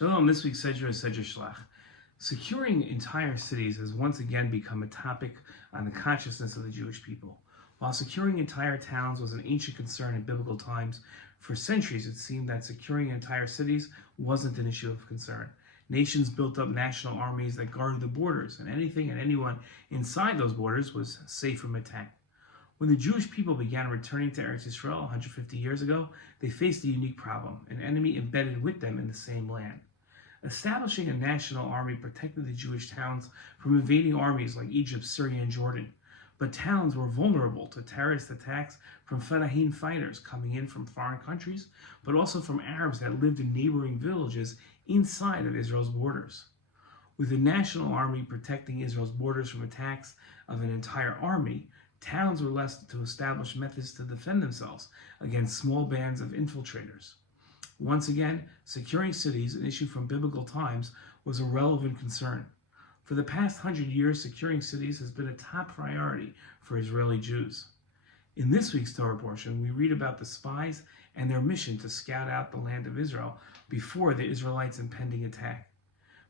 Shalom, this week's Sedra Shelach. Securing entire cities has once again become a topic on the consciousness of the Jewish people. While securing entire towns was an ancient concern in biblical times, for centuries it seemed that securing entire cities wasn't an issue of concern. Nations built up national armies that guarded the borders, and anything and anyone inside those borders was safe from attack. When the Jewish people began returning to Eretz Yisrael 150 years ago, they faced a unique problem, an enemy embedded with them in the same land. Establishing a national army protected the Jewish towns from invading armies like Egypt, Syria, and Jordan. But towns were vulnerable to terrorist attacks from Fedayeen fighters coming in from foreign countries, but also from Arabs that lived in neighboring villages inside of Israel's borders. With the national army protecting Israel's borders from attacks of an entire army, towns were left to establish methods to defend themselves against small bands of infiltrators. Once again, securing cities, an issue from biblical times, was a relevant concern. For the past 100 years, securing cities has been a top priority for Israeli Jews. In this week's Torah portion, we read about the spies and their mission to scout out the land of Israel before the Israelites' impending attack.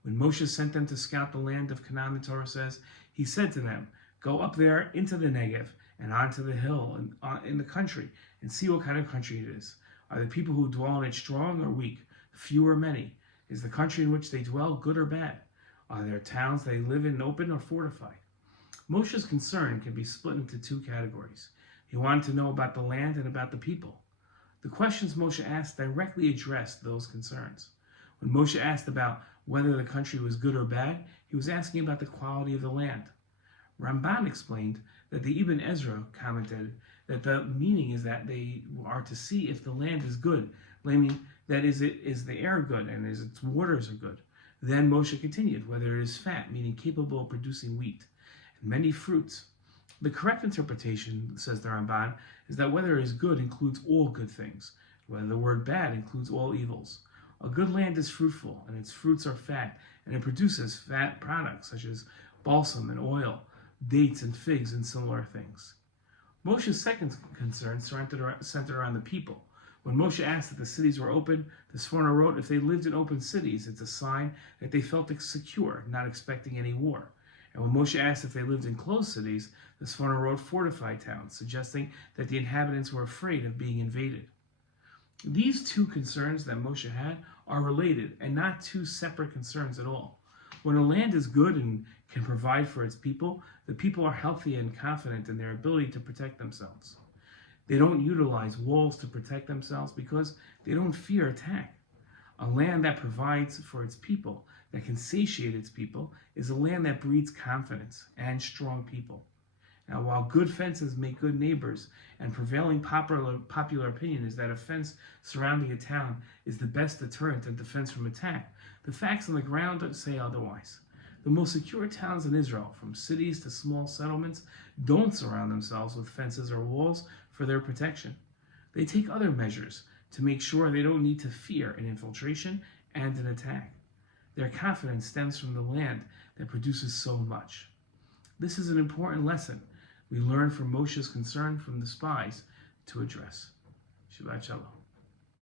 When Moshe sent them to scout the land of Canaan, the Torah says, he said to them, "Go up there into the Negev and onto the hill in the country and see what kind of country it is. Are the people who dwell in it strong or weak, few or many? Is the country in which they dwell good or bad? Are there towns they live in open or fortified?" Moshe's concern can be split into two categories. He wanted to know about the land and about the people. The questions Moshe asked directly addressed those concerns. When Moshe asked about whether the country was good or bad, he was asking about the quality of the land. Ramban explained that the Ibn Ezra commented that the meaning is that they are to see if the land is good, meaning that is the air good and is its waters are good. Then Moshe continued whether it is fat, meaning capable of producing wheat, and many fruits. The correct interpretation, says the Ramban, is that whether it is good includes all good things, whether the word bad includes all evils. A good land is fruitful, and its fruits are fat, and it produces fat products such as balsam and oil, dates and figs, and similar things. Moshe's second concern centered around the people. When Moshe asked if the cities were open, the Sforno wrote, if they lived in open cities, it's a sign that they felt secure, not expecting any war. And when Moshe asked if they lived in closed cities, the Sforno wrote fortified towns, suggesting that the inhabitants were afraid of being invaded. These two concerns that Moshe had are related and not two separate concerns at all. When a land is good and can provide for its people, the people are healthy and confident in their ability to protect themselves. They don't utilize walls to protect themselves because they don't fear attack. A land that provides for its people, that can satiate its people, is a land that breeds confidence and strong people. Now, while good fences make good neighbors, and prevailing popular opinion is that a fence surrounding a town is the best deterrent and defense from attack, the facts on the ground say otherwise. The most secure towns in Israel, from cities to small settlements, don't surround themselves with fences or walls for their protection. They take other measures to make sure they don't need to fear an infiltration and an attack. Their confidence stems from the land that produces so much. This is an important lesson we learn from Moshe's concern from the spies to address. Shabbat Shalom.